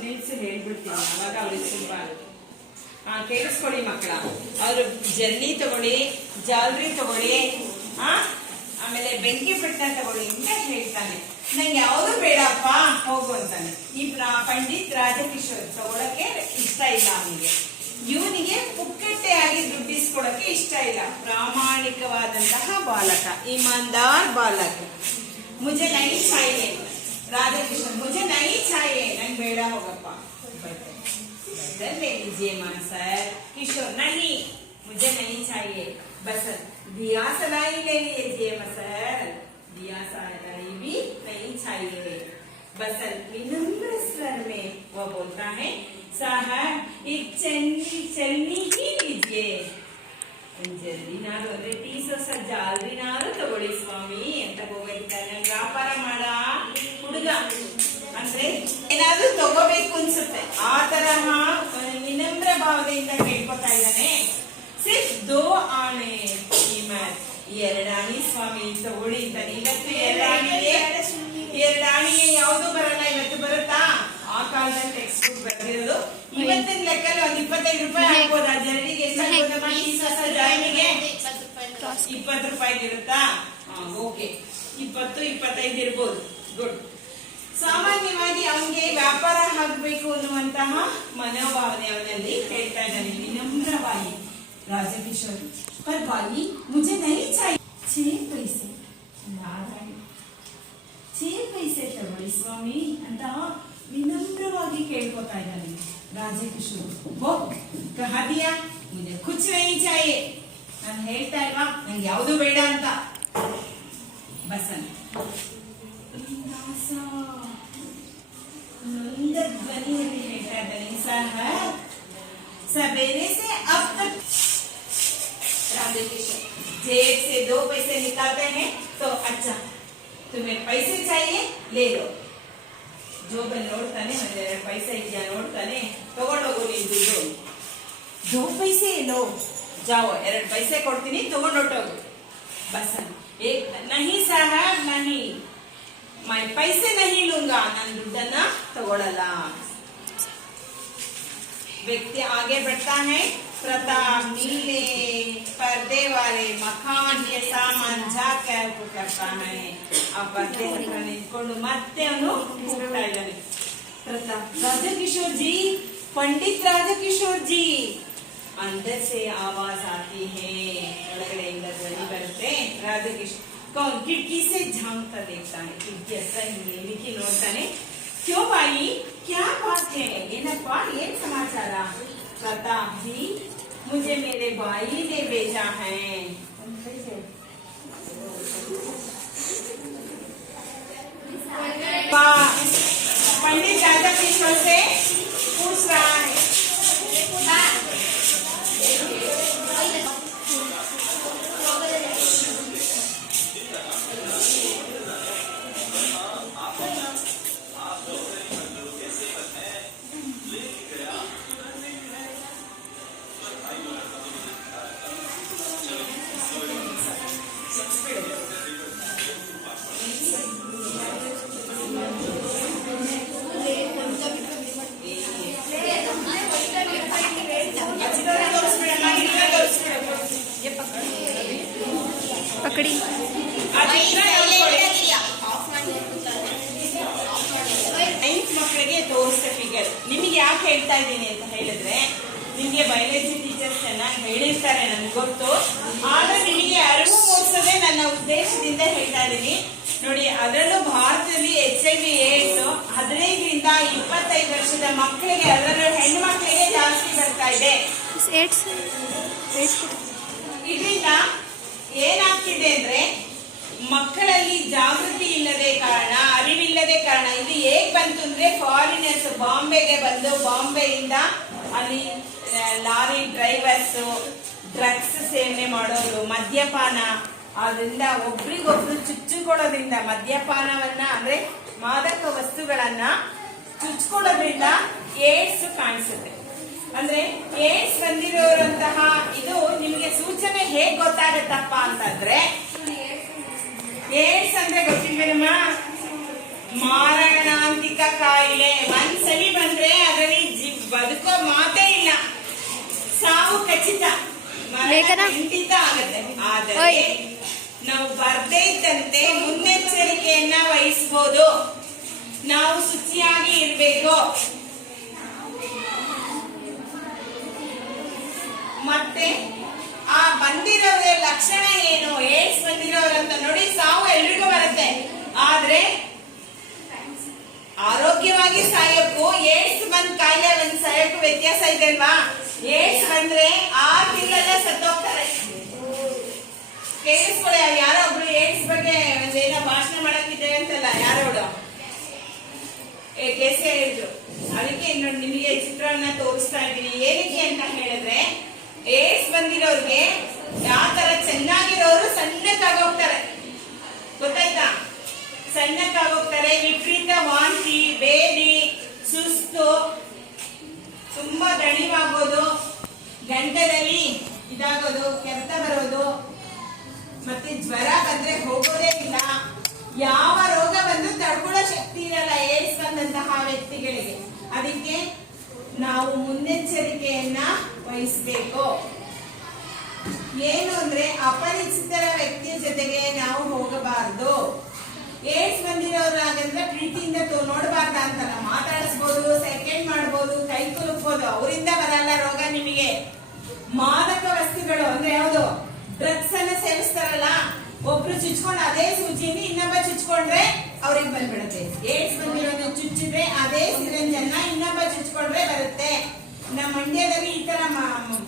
ನಿಲ್ಸಿ ಹೇಳ್ಬಿಡ್ತೀನಿ, ಅವಾಗ ಅವ್ರಿಗೆ ಸುಲಭ ಆಗುತ್ತೆ ಕೇಳಿಸ್ಕೊಳ್ಳಿ ಮಕ್ಕಳ. ಅವರು ಜರ್ನಿ ತಗೊಳ್ಳಿ, ಜಾಲ್ರಿ ತಗೊಳ್ಳಿ, ಆ? ಆಮೇಲೆ ಬೆಂಕಿ ಪಟ್ಟ ತಗೊಳ್ಳಿ ಅಂತ ಹೇಳ್ತಾನೆ. ನಂಗೆ ಯಾವುದು ಬೇಡಪ್ಪ, ಹೋಗು ಅಂತಾನೆ. ಈ ಪಂಡಿತ್ ರಾಜಕಿಶೋರ್ ತಗೊಳಕ್ಕೆ ಇಷ್ಟ ಇಲ್ಲ ಅವನಿಗೆ. ಇವನಿಗೆ ಪುಕ್ಕಟ್ಟೆ ಆಗಿ ದುಡ್ಡಿಸ್ಕೊಳಕ್ಕೆ ಇಷ್ಟ ಇಲ್ಲ. ಪ್ರಾಮಾಣಿಕವಾದಂತಹ ಬಾಲಕ, ಇಮಾನ್ದಾರ್ ಬಾಲಕ. ಮುಜೆ ನೈಸ್ ಛಾಯೆ ರಾಧಾಕೃಷ್ಣ ಮುಜೆ ನೈ ಛಾಯೆ ನಂಗೆ ಬೇಡ ಹೋಗಪ್ಪ ಬರ್ತೇನೆ बदल ले लीजिए मां सर किशोर नहीं मुझे नहीं चाहिए बस दिया सलाई ले लीजिए मां सर दिया सलाई भी नहीं चाहिए बसल विनम्र स्वर में वो बोलता है साहब एक चलनी चलनी ही लीजिए ಜಲ್ದಿನಾರು ಅಂದ್ರೆ ಟೀ ಸೊಸ ಜಾಲ್ದಿನಾರು ತಗೊಳ್ಳಿ ಸ್ವಾಮಿ ಅಂತ ಹೋಗ್ತಾರೆ ಏನಾದ್ರೂ ತಗೋಬೇಕು ಅನ್ಸುತ್ತೆ. ಆ ತರಹ ವಿನಮ್ರ ಭಾವದಿಂದ ಕೇಳ್ಕೊತಾ ಇದ್ದಾನೆ. ಸಿರ್ಫ್ ದೋ ಆಣೆ ಎರಡಾಣಿ ಸ್ವಾಮಿ ತಗೊಳ್ಳಿ ಅಂತಾನೆ ಇವತ್ತು ಎರಡಾಣಿಗೆ ಎರಡಾಣಿಗೆ ಯಾವುದು ಬರಲ್ಲ ಇವತ್ತು ಬರುತ್ತಾ? ಆ ಕಾಲದಲ್ಲಿ ಟೆಕ್ಸ್ಟ್ ಬುಕ್ ಬರ್ದಿರೋದು. ಇವತ್ತಿನ ಲೆಕ್ಕಲ್ಲಿ ಒಂದ್ ಇಪ್ಪತ್ತೈದು ರೂಪಾಯಿ ಹಾಕ್ಬೋದ. ಜನರಿಗೆ ಜಾಯಿನಿಗೆ ಇಪ್ಪತ್ತು ರೂಪಾಯಿ ಇರುತ್ತಾ. ಓಕೆ ಇಪ್ಪತ್ತು ಇಪ್ಪತ್ತೈದು ಇರ್ಬೋದು. ಗುಡ್ ಅವನಿಗೆ ವ್ಯಾಪಾರ ಆಗಬೇಕು ಅನ್ನುವಂತಹ ಮನೋಭಾವನೆ ಅವನಲ್ಲಿ ಹೇಳ್ತಾ ಇದ್ದಾನೆ. ವಿನಮ್ರವಾಗಿ ರಾಜಕಿಶೋರ್. ಪರವಾಗಿ ಮುಂಚೆ ನೈ ಚಾಯ್. ಛೇ ಪೈಸೆ. ಛೇ ಪೈಸೆ ತಗೊಳ್ಳಿ ಸ್ವಾಮಿ ಅಂತ ವಿನಮ್ರವಾಗಿ ಕೇಳ್ಕೊತಾ ಇದ್ದಾನೆ ರಾಜಕಿಶೋರ್. ಹೋ ಕಹದಿಯಾ ಮುಂದೆ ಕುಚ್ ನೈ ಚಾಯೆ. ನಾನು ಹೇಳ್ತಾ ಇಲ್ವಾ? ನಂಗೆ ಯಾವುದು ಬೇಡ ಅಂತ. जेब से दो पैसे निकालते हैं तो अच्छा तुम्हें पैसे चाहिए, ले लो। जो भी नोट करने पैसा इंडिया नोट करने तो वो लोगों ने दो। दो पैसे लो, जाओ एर पैसे को बस, एक, नहीं साहब नहीं। मैं पैसे नहीं लूँगा ना दुडना तक तो व्यक्ति आगे बढ़ता है प्रताप नीले पर्दे वाले मकान के सामान जाकर करता है ಆ ಪರ್ದೆ ಹತ್ರ ನಿಂತ್ಕೊಂಡು ಮತ್ತೆ ಅವನು ಹೋಗ್ತಾ ಇದ್ದಾನೆ ಪ್ರತಾಪ್ ರಾಜಕಿಶೋರ್ ಜಿ पंडित ರಾಜಕಿಶೋರ್ ಜಿ अंदर से आवाज आती है ಒಳಗಡೆಯಿಂದ ಧ್ವನಿ ಬರುತ್ತೆ ರಾಜಕಿಶೋರ್ कौन खिड़की से झांकता देखता है खिड़की ಹತ್ರ ಹಿಂಗೆ ಇಳಿಕಿ ನೋಡ್ತಾನೆ क्यों भाई क्या बात है आगे समाचारा लता भी मुझे मेरे भाई ने भेजा है। पंडित राधा किशोर से? ಕಡಿ. ನೈನ್ತ್ ಮಕ್ಕಳಿಗೆ ತೋರಿಸ ಫಿಗರ್ ನಿಮಗೆ ಯಾಕೆ ಹೇಳ್ತಾ ಇದ್ದೀನಿ ಅಂತ ಹೇಳಿದ್ರೆ ನಿಮಗೆ ಬಯಾಲಜಿ ಟೀಚರ್ ಚೆನ್ನಾಗಿ ಹೇಳಿರ್ತಾರೆ ನನ್ಗೆ ಗೊತ್ತು. ಆದ್ರೆ ನಿಮಗೆ ಅರಿವು ಮೂಡಿಸೋದೇ ನನ್ನ ಉದ್ದೇಶದಿಂದ ಹೇಳ್ತಾ ಇದ್ದೀನಿ. ನೋಡಿ ಅದರಲ್ಲೂ ಭಾರತದಲ್ಲಿ ಎಚ್ ಐ ವಿ ಏಡ್ಸ್ ಹದಿನೈದರಿಂದ ಇಪ್ಪತ್ತೈದು ವರ್ಷದ ಮಕ್ಕಳಿಗೆ ಅದರಲ್ಲೂ ಹೆಣ್ಣು ಮಕ್ಕಳಿಗೆ ಜಾಸ್ತಿ ಬರ್ತಾ ಇದೆ. ಇದರಿಂದ ಏನಾಗ್ತಿದೆ ಅಂದ್ರೆ ಮಕ್ಕಳಲ್ಲಿ ಜಾಗೃತಿ ಇಲ್ಲದೆ ಕಾರಣ, ಅರಿವಿಲ್ಲದೆ ಕಾರಣ. ಇದು ಹೇಗ್ ಬಂತು ಅಂದ್ರೆ ಫಾರಿನರ್ಸ್ ಬಾಂಬೆಗೆ ಬಂದು ಬಾಂಬೆಯಿಂದ ಅಲ್ಲಿ ಲಾರಿ ಡ್ರೈವರ್ಸ್ ಡ್ರಗ್ಸ್ ಸೇವನೆ ಮಾಡೋದು ಮದ್ಯಪಾನ. ಅದರಿಂದ ಒಬ್ರಿಗೊಬ್ರು ಚುಚ್ಚಿಕೊಳ್ಳೋದ್ರಿಂದ ಮದ್ಯಪಾನವನ್ನ ಅಂದ್ರೆ ಮಾದಕ ವಸ್ತುಗಳನ್ನ ಚುಚ್ಕೊಡೋದ್ರಿಂದ ಏಡ್ಸ್ ಕಾಣಿಸುತ್ತೆ. ಅಂದ್ರೆ ಏಡ್ಸ್ ಬಂದಿರೋರಂತಹ ಇದು ನಿಮಗೆ ಸೂಚನೆ ಹೇಗ್ ಗೊತ್ತಾಗತ್ತಪ್ಪ ಅಂತಂದ್ರೆ ಏಡ್ಸ್ ಅಂದ್ರೆ ಗೊತ್ತಿಲ್ವೇನಮ್ಮ? ಮಾರಣಾಂತಿಕ ಕಾಯಿಲೆ. ಒಂದ್ಸಲಿ ಬಂದ್ರೆ ಅದರಲ್ಲಿ ಬದುಕೋ ಮಾತೇ ಇಲ್ಲ. ಸಾವು ಖಚಿತ? ಖಂಡಿತ ಆಗತ್ತೆ. ಆದರೆ ನಾವು ಬರ್ದೇ ಇದ್ದಂತೆ ಮುನ್ನೆಚ್ಚರಿಕೆಯನ್ನ ವಹಿಸಬಹುದು ನಾವು ಶುಚಿಯಾಗಿ ಇರ್ಬೇಕು. ಮತ್ತೆ ಆ ಬಂದಿರೋದ್ರ ಲಕ್ಷಣ ಏನು, ಏಡ್ಸ್ ಬಂದಿರೋರಂತ ನೋಡಿ ಸಾವು ಎಲ್ರಿಗೂ ಬರುತ್ತೆ. ಆದ್ರೆ ಆರೋಗ್ಯವಾಗಿ ಸಾಯೋಕ್ಕೂ ಏಡ್ಸ್ ಬಂದ್ ಕಾಯಿಲೆ ಬಂದ್ ಸಾಯೋಕ್ಕೂ ವ್ಯತ್ಯಾಸ ಇದೆ ಅಲ್ವಾ? ಏಡ್ಸ್ ಬಂದ್ರೆ ಆರ್ ತಿಂಗಳಲ್ಲೇ ಸತ್ತೋಗ್ತಾರೆ. ಕೇಳಿಸ್ಕೊಳ್ಳಿ ಯಾರೋ ಒಬ್ರು ಏಡ್ಸ್ ಬಗ್ಗೆ ಒಂದೇನೋ ಭಾಷಣ ಮಾಡಕ್ಕಿದ್ದೇವೆ ಅಂತಲ್ಲ ಯಾರೋಡು ಕೇಸ್ ಹೇಳಿದ್ರು. ಅದಕ್ಕೆ ಇನ್ನೊಂದು ನಿಮಗೆ ಚಿತ್ರವನ್ನ ತೋರಿಸ್ತಾ ಇದ್ದೀನಿ. ಏನಕ್ಕೆ ಅಂತ ಹೇಳಿದ್ರೆ ಏಡ್ಸ್ ಬಂದಿರೋರ್ಗೆ ಯಾವ ತರ ಚೆನ್ನಾಗಿರೋರು ಸಣ್ಣಕ್ಕಾಗೋಗ್ತಾರೆ ಗೊತ್ತಾಯ್ತಾ? ಸಣ್ಣಕ್ಕಾಗೋಗ್ತಾರೆ ವಿಪರೀತ ವಾಂತಿ, ಬೇದಿ, ಸುಸ್ತು, ತುಂಬಾ ದಣಿವಾಗೋದು ಗಂಟಲಲ್ಲಿ ಇದಾಗೋದು, ಕೆರೆತ ಬರೋದು, ಮತ್ತೆ ಜ್ವರ ಬಂದ್ರೆ ಹೋಗೋದೇ ಇಲ್ಲ. ಯಾವ ರೋಗ ಬಂದು ತಡ್ಕೊಳ್ಳೋ ಶಕ್ತಿ ಇರಲ್ಲ ಏಸ್ ಬಂದಂತಹ ವ್ಯಕ್ತಿಗಳಿಗೆ. ಅದಕ್ಕೆ ನಾವು ಮುನ್ನೆಚ್ಚರಿಕೆಯನ್ನ ವಹಿಸ್ಬೇಕು. ಏನು ಅಂದ್ರೆ ಅಪರಿಚಿತರ ವ್ಯಕ್ತಿಯ ಜೊತೆಗೆ ನಾವು ಹೋಗಬಾರ್ದು. ಏಡ್ಸ್ ಬಂದಿರೋರಾಗಂದ್ರೆ ಪ್ರೀತಿಯಿಂದ ನೋಡಬಾರ್ದ ಅಂತಲ್ಲ, ಮಾತಾಡಿಸ್ಬೋದು, ಸೆಕೆಂಡ್ ಮಾಡ್ಬೋದು, ಕೈ ಕುಲುಕ್ಬೋದು, ಅವರಿಂದ ಬರಲ್ಲ ರೋಗ ನಿಮಗೆ. ಮಾದಕ ವಸ್ತುಗಳು ಅಂದ್ರೆ ಯಾವುದು? ಡ್ರಗ್ಸ್ ಅನ್ನ ಸೇವಿಸ್ತಾರಲ್ಲ, ಒಬ್ರು ಚುಚ್ಕೊಂಡು ಅದೇ ಸೂಜಿನಿ ಇನ್ನೊಬ್ಬ ಚುಚ್ಕೊಂಡ್ರೆ ಅವ್ರಿಗೆ ಬಂದ್ಬಿಡುತ್ತೆ. ಏಡ್ಸ್ ಬಂದಿರೋದು ಚುಚ್ಚಿದ್ರೆ ಅದೇ ಸಿರಂಜನ್ನ ಇನ್ನೊಬ್ಬ ಚುಚ್ಕೊಂಡ್ರೆ ಬರುತ್ತೆ. ನಮ್ಮ ಮಂಡ್ಯದಲ್ಲಿ ಈ ತರ ಮಾ-